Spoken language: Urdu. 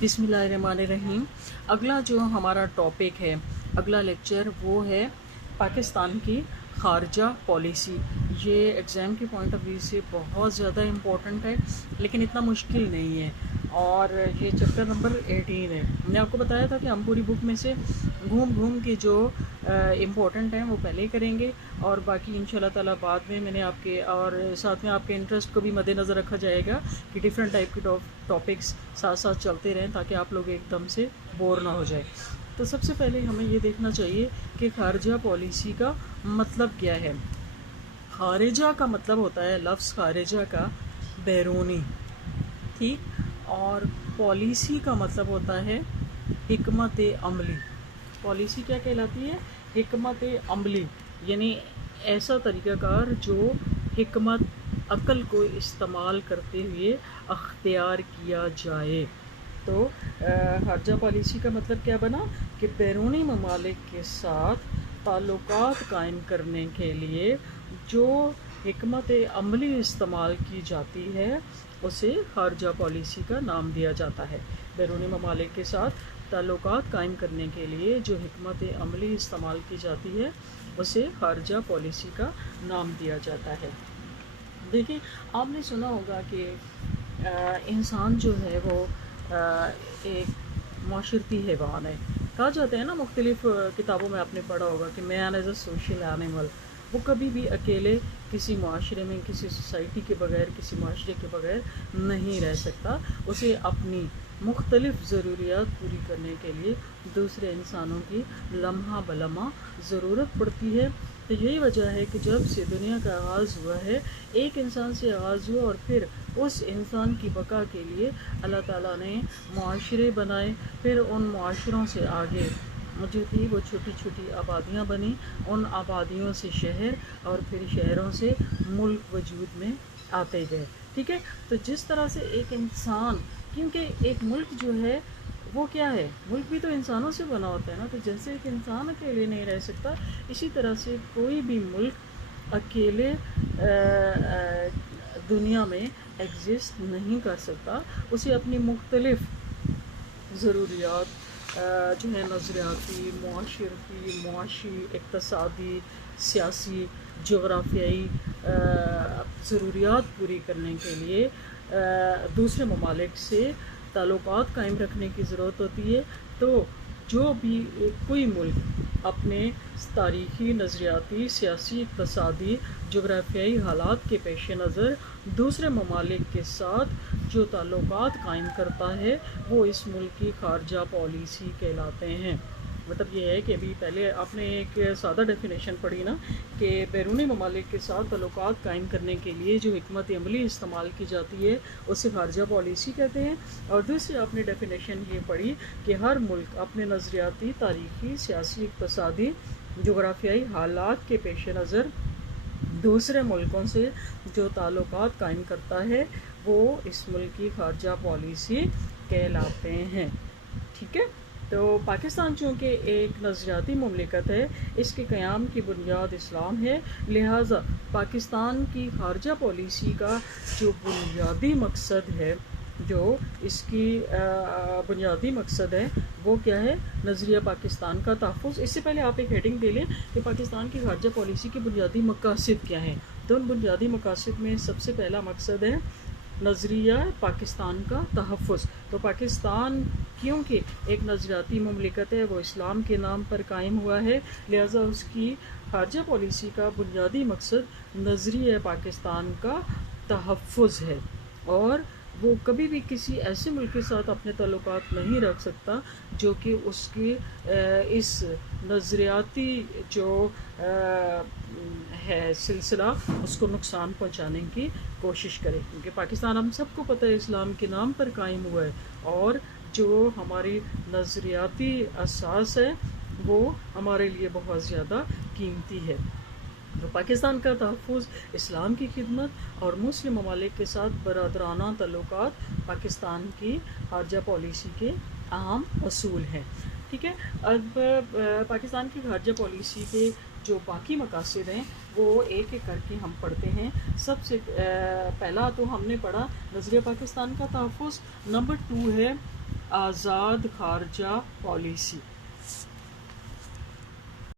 بسم اللہ الرحمن الرحیم۔ اگلا جو ہمارا ٹاپک ہے، اگلا لیکچر وہ ہے پاکستان کی خارجہ پالیسی۔ یہ ایگزام کے پوائنٹ آف ویو سے بہت زیادہ امپورٹنٹ ہے، لیکن اتنا مشکل نہیں ہے، اور یہ چیپٹر نمبر 18 ہے۔ میں نے آپ کو بتایا تھا کہ ہم پوری بک میں سے گھوم کے جو امپورٹنٹ ہیں وہ پہلے ہی کریں گے، اور باقی ان شاء اللہ تعالیٰ بعد میں نے آپ کے اور ساتھ میں آپ کے انٹرسٹ کو بھی مد نظر رکھا جائے گا کہ ڈفرینٹ ٹائپ کے ٹاپکس ساتھ ساتھ چلتے رہیں تاکہ آپ لوگ ایک دم سے بور نہ ہو جائے۔ تو سب سے پہلے ہمیں یہ دیکھنا چاہیے کہ خارجہ پالیسی کا مطلب کیا ہے۔ خارجہ کا مطلب ہوتا ہے، لفظ خارجہ کا بیرونی، ٹھیک، اور پالیسی کا مطلب ہوتا ہے حکمت عملی۔ پالیسی کیا کہلاتی ہے؟ حکمت عملی، یعنی ایسا طریقہ کار جو حکمت عقل کو استعمال کرتے ہوئے اختیار کیا جائے۔ تو خارجہ پالیسی کا مطلب کیا بنا کہ بیرونی ممالک کے ساتھ تعلقات قائم کرنے کے لیے جو حکمت عملی استعمال کی جاتی ہے اسے خارجہ پالیسی کا نام دیا جاتا ہے۔ بیرونی ممالک کے ساتھ تعلقات قائم کرنے کے لیے جو حکمت عملی استعمال کی جاتی ہے اسے خارجہ پالیسی کا نام دیا جاتا ہے۔ دیکھیں، آپ نے سنا ہوگا کہ انسان جو ہے وہ ایک معاشرتی حیوان ہے۔ کہا جاتا ہے نا، مختلف کتابوں میں آپ نے پڑھا ہوگا کہ مین ایز اے سوشل اینیمل، وہ کبھی بھی اکیلے کسی معاشرے میں، کسی سوسائٹی کے بغیر، کسی معاشرے کے بغیر نہیں رہ سکتا۔ اسے اپنی مختلف ضروریات پوری کرنے کے لیے دوسرے انسانوں کی لمحہ بلمحہ ضرورت پڑتی ہے۔ تو یہی وجہ ہے کہ جب سے دنیا کا آغاز ہوا ہے، ایک انسان سے آغاز ہوا، اور پھر اس انسان کی بقا کے لیے اللہ تعالیٰ نے معاشرے بنائے، پھر ان معاشروں سے آگے جو تھی وہ چھوٹی چھوٹی آبادیاں بنیں، ان آبادیوں سے شہر، اور پھر شہروں سے ملک وجود میں آتے گئے، ٹھیک ہے۔ تو جس طرح سے ایک انسان، کیونکہ ایک ملک جو ہے وہ کیا ہے، ملک بھی تو انسانوں سے بنا ہوتا ہے نا، تو جیسے ایک انسان اکیلے نہیں رہ سکتا، اسی طرح سے کوئی بھی ملک اکیلے دنیا میں ایگزسٹ نہیں کر سکتا۔ اسے اپنی مختلف ضروریات جو ہے نظریاتی، معاشرتی، معاشی، اقتصادی، سیاسی، جغرافیائی ضروریات پوری کرنے کے لیے دوسرے ممالک سے تعلقات قائم رکھنے کی ضرورت ہوتی ہے۔ تو جو بھی کوئی ملک اپنے تاریخی، نظریاتی، سیاسی، اقتصادی، جغرافیائی حالات کے پیش نظر دوسرے ممالک کے ساتھ جو تعلقات قائم کرتا ہے وہ اس ملک کی خارجہ پالیسی کہلاتے ہیں۔ مطلب یہ ہے کہ ابھی پہلے آپ نے ایک سادہ ڈیفینیشن پڑھی نا کہ بیرونی ممالک کے ساتھ تعلقات قائم کرنے کے لیے جو حکمت عملی استعمال کی جاتی ہے اسے خارجہ پالیسی کہتے ہیں، اور دوسری آپ نے ڈیفینیشن یہ پڑھی کہ ہر ملک اپنے نظریاتی، تاریخی، سیاسی، اقتصادی، جغرافیائی حالات کے پیش نظر دوسرے ملکوں سے جو تعلقات قائم کرتا ہے وہ اس ملک کی خارجہ پالیسی کہلاتے ہیں، ٹھیک ہے۔ تو پاکستان چونکہ ایک نظریاتی مملکت ہے، اس کے قیام کی بنیاد اسلام ہے، لہٰذا پاکستان کی خارجہ پالیسی کا جو بنیادی مقصد ہے، جو اس کی بنیادی مقصد ہے وہ کیا ہے؟ نظریہ پاکستان کا تحفظ۔ اس سے پہلے آپ ایک ہیڈنگ دے لیں کہ پاکستان کی خارجہ پالیسی کے بنیادی مقاصد کیا ہیں۔ تو ان بنیادی مقاصد میں سب سے پہلا مقصد ہے نظریہ پاکستان کا تحفظ۔ تو پاکستان کیونکہ ایک نظریاتی مملکت ہے، وہ اسلام کے نام پر قائم ہوا ہے، لہٰذا اس کی خارجہ پالیسی کا بنیادی مقصد نظریہ پاکستان کا تحفظ ہے، اور وہ کبھی بھی کسی ایسے ملک کے ساتھ اپنے تعلقات نہیں رکھ سکتا جو کہ اس کی اس نظریاتی جو ہے سلسلہ اس کو نقصان پہنچانے کی کوشش کرے، کیونکہ پاکستان ہم سب کو پتہ ہے اسلام کے نام پر قائم ہوا ہے، اور جو ہماری نظریاتی اساس ہے وہ ہمارے لیے بہت زیادہ قیمتی ہے۔ تو پاکستان کا تحفظ، اسلام کی خدمت اور مسلم ممالک کے ساتھ برادرانہ تعلقات پاکستان کی خارجہ پالیسی کے اہم اصول ہیں، ٹھیک ہے۔ اب پاکستان کی خارجہ پالیسی کے جو باقی مقاصد ہیں وہ ایک ایک کر کے ہم پڑھتے ہیں۔ سب سے پہلا تو ہم نے پڑھا نظریہ پاکستان کا تحفظ، نمبر 2 ہے آزاد خارجہ پالیسی.